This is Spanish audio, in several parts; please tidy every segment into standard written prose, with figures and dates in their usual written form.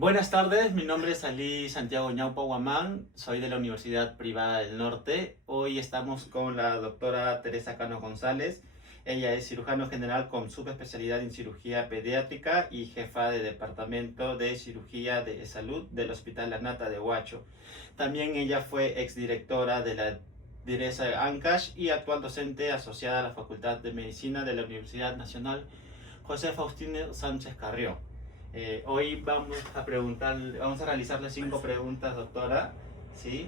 Buenas tardes, mi nombre es Ali Santiago Ñaupa Guamán, soy de la Universidad Privada del Norte. Hoy estamos con la doctora Teresa Cano González. Ella es cirujano general con subespecialidad en cirugía pediátrica y jefa de departamento de cirugía de salud del Hospital La Nata de Huacho. También ella fue exdirectora de la Direza de Ancash y actual docente asociada a la Facultad de Medicina de la Universidad Nacional José Faustino Sánchez Carrió. Hoy vamos a realizarle 5 preguntas, doctora. ¿Sí?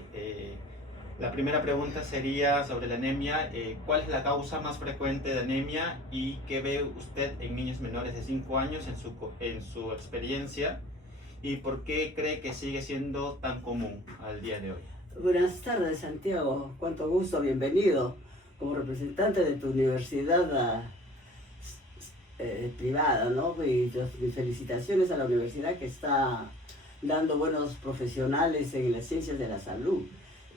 La primera pregunta sería sobre la anemia. ¿Cuál es la causa más frecuente de anemia y qué ve usted en niños menores de 5 años en su experiencia? ¿Y por qué cree que sigue siendo tan común al día de hoy? Buenas tardes, Santiago. Cuánto gusto, bienvenido. Como representante de tu universidad privada, ¿no? Y mis felicitaciones a la universidad que está dando buenos profesionales en las ciencias de la salud.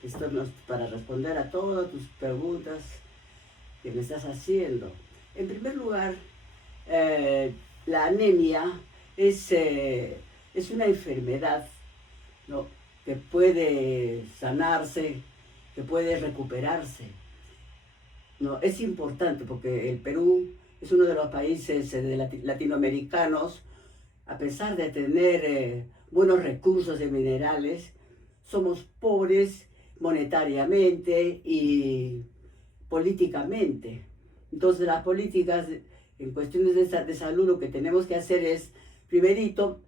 Esto para responder a todas tus preguntas que me estás haciendo. En primer lugar, la anemia es una enfermedad, ¿no?, que puede sanarse, que puede recuperarse, ¿no? Es importante porque el Perú es uno de los países latinoamericanos, a pesar de tener buenos recursos de minerales, somos pobres monetariamente y políticamente. Entonces las políticas en cuestiones de salud lo que tenemos que hacer es, primerito,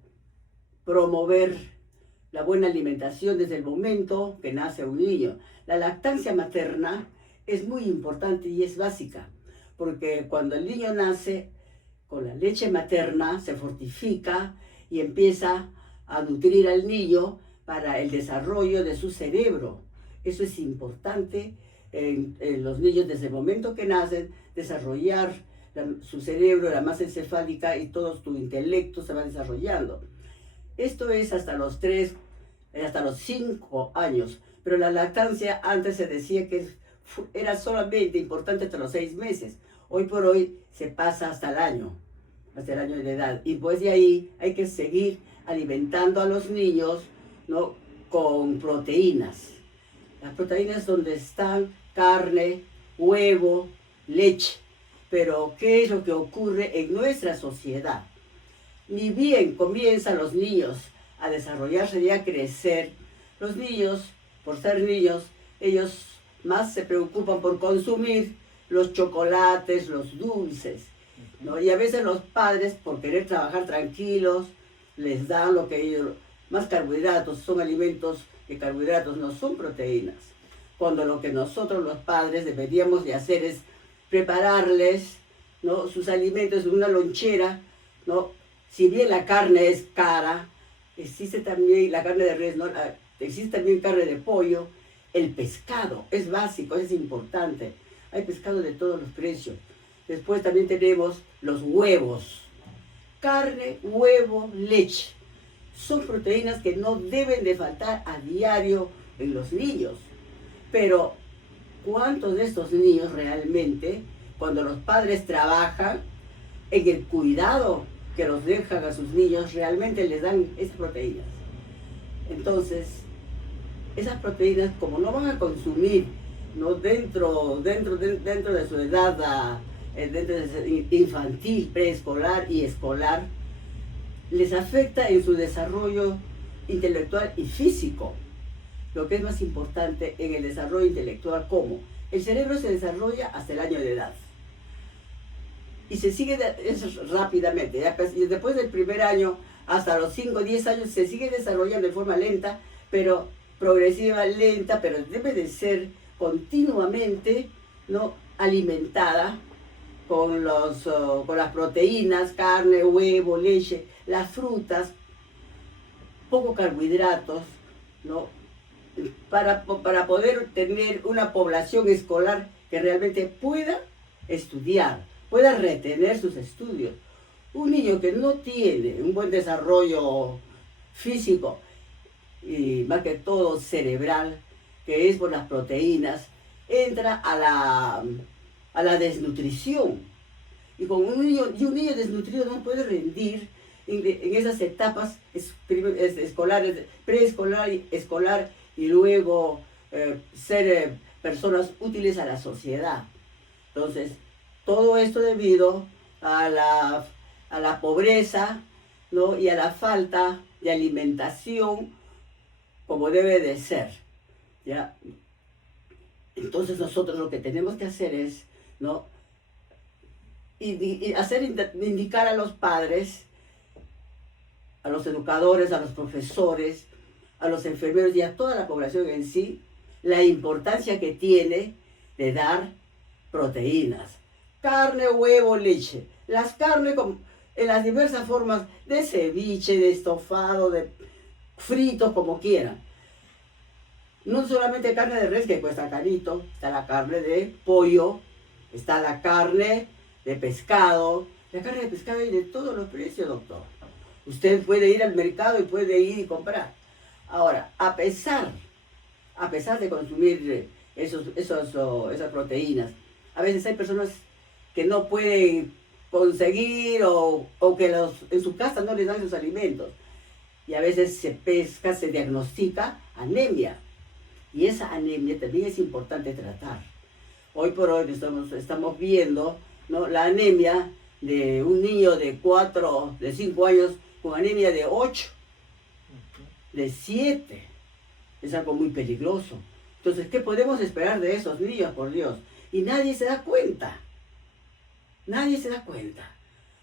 promover la buena alimentación desde el momento que nace un niño. La lactancia materna es muy importante y es básica, porque cuando el niño nace, con la leche materna se fortifica y empieza a nutrir al niño para el desarrollo de su cerebro. Eso es importante en los niños desde el momento que nacen, desarrollar su cerebro, la masa encefálica y todo su intelecto se va desarrollando. Esto es hasta los 5 años, pero la lactancia antes se decía que era solamente importante hasta los 6 meses. Hoy por hoy se pasa hasta el año de edad. Y pues de ahí hay que seguir alimentando a los niños, ¿no?, con proteínas. Las proteínas donde están carne, huevo, leche. Pero ¿qué es lo que ocurre en nuestra sociedad? Ni bien comienzan los niños a desarrollarse y a crecer, los niños, por ser niños, ellos más se preocupan por consumir los chocolates, los dulces, ¿no? Y a veces los padres, por querer trabajar tranquilos, les dan lo que ellos, más carbohidratos, son alimentos que carbohidratos no son proteínas. Cuando lo que nosotros los padres deberíamos de hacer es prepararles, ¿no?, sus alimentos en una lonchera, ¿no? Si bien la carne es cara, existe también la carne de res, ¿no?, existe también carne de pollo. El pescado es básico, es importante. Hay pescado de todos los precios. Después también tenemos los huevos. Carne, huevo, leche. Son proteínas que no deben de faltar a diario en los niños. Pero, ¿cuántos de estos niños realmente, cuando los padres trabajan, en el cuidado que los dejan a sus niños, realmente les dan esas proteínas? Entonces, esas proteínas, como no van a consumir, ¿no?, dentro de su edad, dentro de infantil, preescolar y escolar, les afecta en su desarrollo intelectual y físico. Lo que es más importante en el desarrollo intelectual, ¿cómo? El cerebro se desarrolla hasta el año de edad. Y se sigue rápidamente. Después del primer año, hasta los 5 o 10 años, se sigue desarrollando de forma lenta, pero progresiva, lenta, pero debe de ser continuamente, ¿no?, alimentada con las proteínas, carne, huevo, leche, las frutas, poco carbohidratos, ¿no?, para poder tener una población escolar que realmente pueda estudiar, pueda retener sus estudios. Un niño que no tiene un buen desarrollo físico y más que todo cerebral, que es por las proteínas, entra a la desnutrición. Y un niño desnutrido no puede rendir en esas etapas escolares, preescolar, escolar y luego ser personas útiles a la sociedad. Entonces, todo esto debido a la pobreza, ¿no? Y a la falta de alimentación como debe de ser, ¿ya? Entonces nosotros lo que tenemos que hacer es, ¿no? Y indicar a los padres, a los educadores, a los profesores, a los enfermeros y a toda la población en sí, la importancia que tiene de dar proteínas. Carne, huevo, leche. Las carnes en las diversas formas de ceviche, de estofado, de fritos, como quieran. No solamente carne de res, que cuesta carito, está la carne de pollo, está la carne de pescado. La carne de pescado hay de todos los precios, doctor. Usted puede ir al mercado y puede ir y comprar. Ahora, a pesar de consumir esas proteínas, a veces hay personas que no pueden conseguir o que en su casa no les dan sus alimentos. Y a veces se diagnostica anemia. Y esa anemia también es importante tratar. Hoy por hoy estamos viendo, ¿no?, la anemia de un niño de 5 años con anemia de 8, de 7. Es algo muy peligroso. Entonces, ¿qué podemos esperar de esos niños, por Dios? Y nadie se da cuenta. Nadie se da cuenta.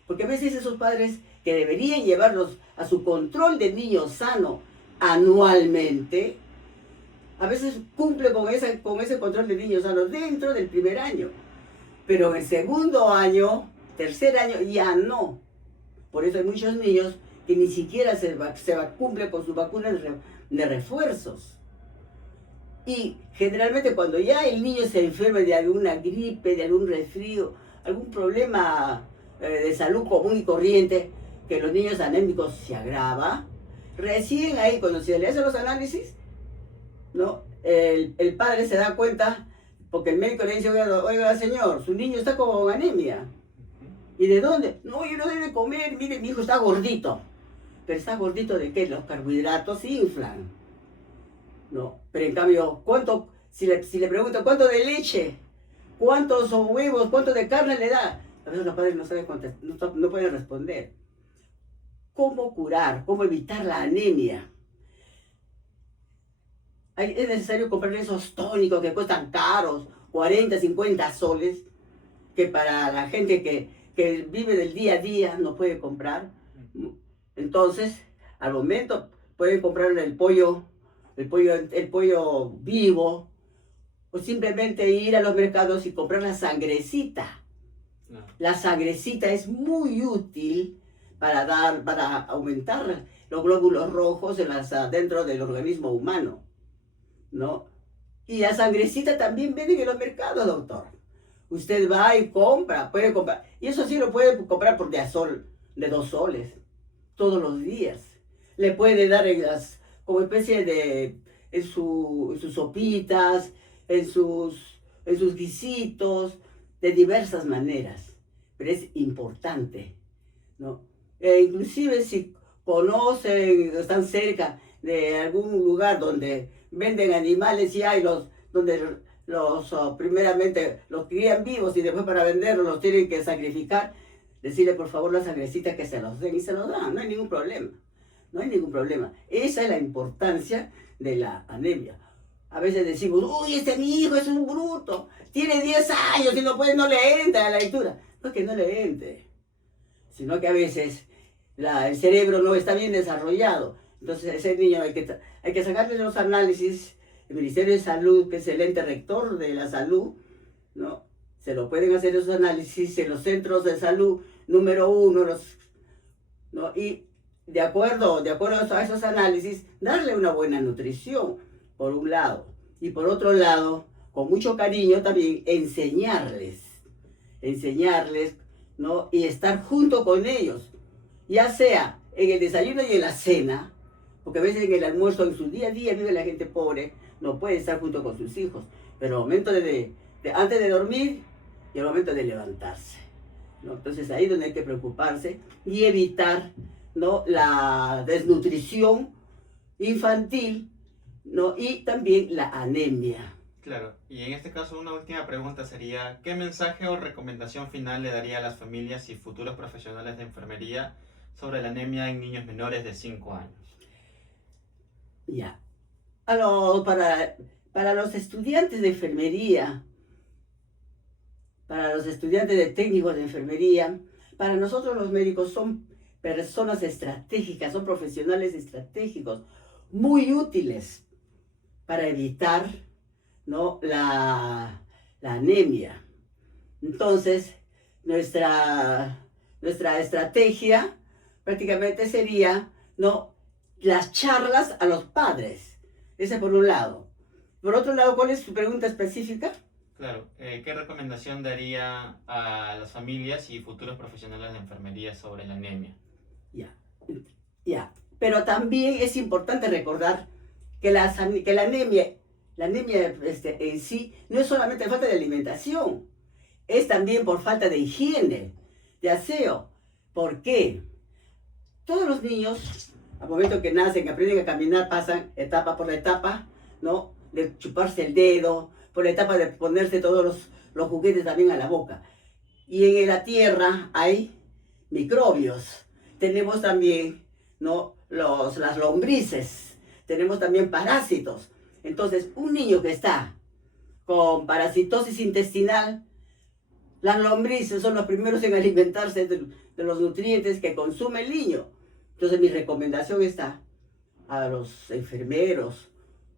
Porque a veces esos padres que deberían llevarlos a su control de niño sano anualmente, a veces cumple con ese control de niños sanos dentro del primer año. Pero en el segundo año, tercer año, ya no. Por eso hay muchos niños que ni siquiera se cumplen con sus vacunas de refuerzos. Y generalmente cuando ya el niño se enferma de alguna gripe, de algún resfrío, algún problema de salud común y corriente, que los niños anémicos se agrava, recién ahí cuando se le hacen los análisis, ¿no?, el padre se da cuenta, porque el médico le dice, oiga señor, su niño está con anemia. ¿Y de dónde? No, yo no debe comer, mire, mi hijo está gordito. ¿Pero está gordito de qué? Los carbohidratos inflan, ¿no? Pero en cambio, si le pregunto, ¿cuánto de leche? ¿Cuántos huevos? ¿Cuánto de carne le da? A veces los padres no saben contestar, no pueden responder. ¿Cómo curar? ¿Cómo evitar la anemia? Es necesario comprar esos tónicos que cuestan caros, 40, 50 soles, que para la gente que vive del día a día no puede comprar. Entonces, al momento pueden comprar el pollo vivo, o simplemente ir a los mercados y comprar la sangrecita. No. La sangrecita es muy útil para aumentar los glóbulos rojos dentro del organismo humano, ¿no? Y la sangrecita también venden en los mercados, doctor. Usted va y puede comprar. Y eso sí lo puede comprar por de 2 soles, todos los días. Le puede dar como especie en sus sopitas, en sus guisitos, de diversas maneras. Pero es importante, ¿no? Inclusive si conocen, están cerca de algún lugar donde venden animales y hay donde primeramente los crían vivos y después para venderlos los tienen que sacrificar, decirle por favor la sangrecita que se los den y se los dan, no hay ningún problema. No hay ningún problema. Esa es la importancia de la anemia. A veces decimos, uy, mi hijo es un bruto, tiene 10 años y no le entra a la lectura. No es que no le entre, sino que a veces el cerebro no está bien desarrollado. Entonces ese niño hay que sacarle los análisis. El Ministerio de Salud, que es el ente rector de la salud, ¿no?, se lo pueden hacer esos análisis en los centros de salud número 1, ¿no? Y de acuerdo a esos análisis, darle una buena nutrición, por un lado. Y por otro lado, con mucho cariño también, enseñarles, ¿no?, y estar junto con ellos, ya sea en el desayuno y en la cena, porque a veces en el almuerzo, en su día a día, vive la gente pobre, no puede estar junto con sus hijos, pero al momento antes de dormir y al momento de levantarse, ¿no? Entonces ahí es donde hay que preocuparse y evitar ¿no? La desnutrición infantil, ¿no? Y también la anemia. Claro, y en este caso una última pregunta sería, ¿qué mensaje o recomendación final le daría a las familias y futuros profesionales de enfermería sobre la anemia en niños menores de 5 años? Ya. Para los estudiantes de enfermería, para los estudiantes de técnicos de enfermería, para nosotros los médicos son personas estratégicas, son profesionales estratégicos, muy útiles para evitar, ¿no? La anemia. Entonces, nuestra estrategia prácticamente sería, ¿no? Las charlas a los padres. Ese por un lado. Por otro lado, ¿cuál es su pregunta específica? Claro, ¿qué recomendación daría a las familias y futuros profesionales de enfermería sobre la anemia? Ya, ya. Pero también es importante recordar que la anemia en sí no es solamente falta de alimentación, es también por falta de higiene, de aseo. ¿Por qué? Todos los niños, al momento que nacen, que aprenden a caminar, pasan etapa por etapa, ¿no? De chuparse el dedo, por la etapa de ponerse todos los juguetes también a la boca. Y en la tierra hay microbios. Tenemos también, ¿no? Las lombrices. Tenemos también parásitos. Entonces, un niño que está con parasitosis intestinal, las lombrices son los primeros en alimentarse de los nutrientes que consume el niño. Entonces, mi recomendación está a los enfermeros,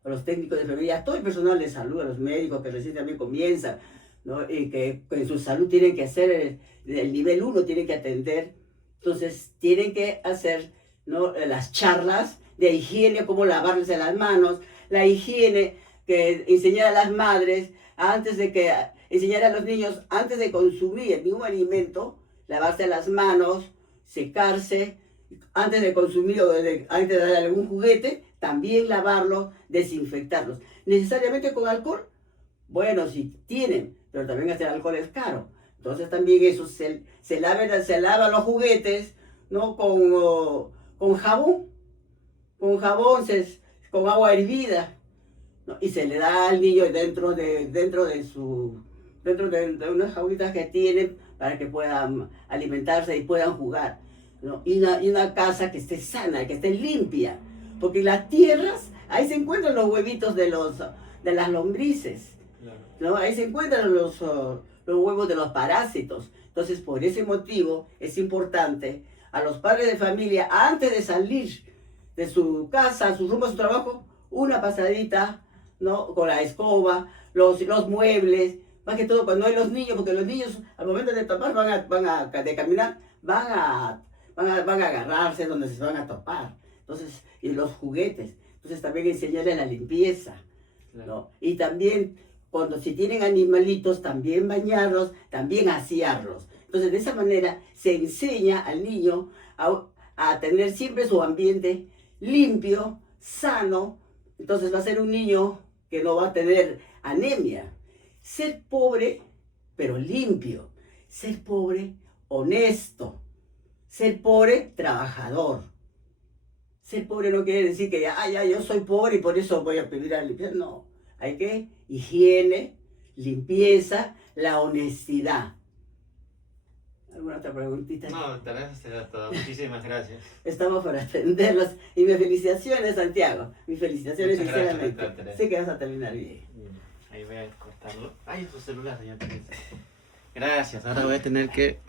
a los técnicos de enfermería, a todo el personal de salud, a los médicos que recién también comienzan, ¿no? Y que en su salud tienen que hacer el nivel 1, tienen que atender. Entonces, tienen que hacer, ¿no? Las charlas de higiene, cómo lavarse las manos, la higiene que enseñar a las madres enseñar a los niños antes de consumir ningún alimento, lavarse las manos, secarse, antes de consumir antes de dar algún juguete, también lavarlos, desinfectarlos. Necesariamente con alcohol, bueno, si tienen, pero también el alcohol es caro. Entonces también eso se lava los juguetes, ¿no? Con jabón, con agua hervida, ¿no? Y se le da al niño dentro de unas jaulitas que tienen para que puedan alimentarse y puedan jugar, ¿no? Y una casa que esté sana, que esté limpia, porque las tierras, ahí se encuentran los huevitos de las lombrices, ¿no? Ahí se encuentran los huevos de los parásitos. Entonces, por ese motivo, es importante a los padres de familia, antes de salir de su casa, su rumbo a su trabajo, una pasadita, ¿no? Con la escoba, los muebles, más que todo cuando hay los niños, porque los niños al momento de topar de caminar, van a agarrarse donde se van a topar. Entonces, y los juguetes. Entonces también enseñarles la limpieza, ¿no? Y también, si tienen animalitos, también bañarlos, también asearlos. Entonces, de esa manera se enseña al niño a tener siempre su ambiente limpio, sano. Entonces va a ser un niño que no va a tener anemia. Ser pobre, pero limpio. Ser pobre, honesto. Ser pobre, trabajador. Ser pobre no quiere decir que ya yo soy pobre y por eso voy a pedir a limpieza. No, hay que higiene, limpieza, la honestidad. ¿Alguna otra preguntita? No, tal vez será todo. Muchísimas gracias. Estamos para atenderlos. Y mis felicitaciones, Santiago. Mis felicitaciones, Muchas gracias, sinceramente. doctora Teresa. Sé que vas a terminar bien. Ahí voy a cortarlo. Ay, su celular, señor Teresa. Gracias, ahora voy a tener que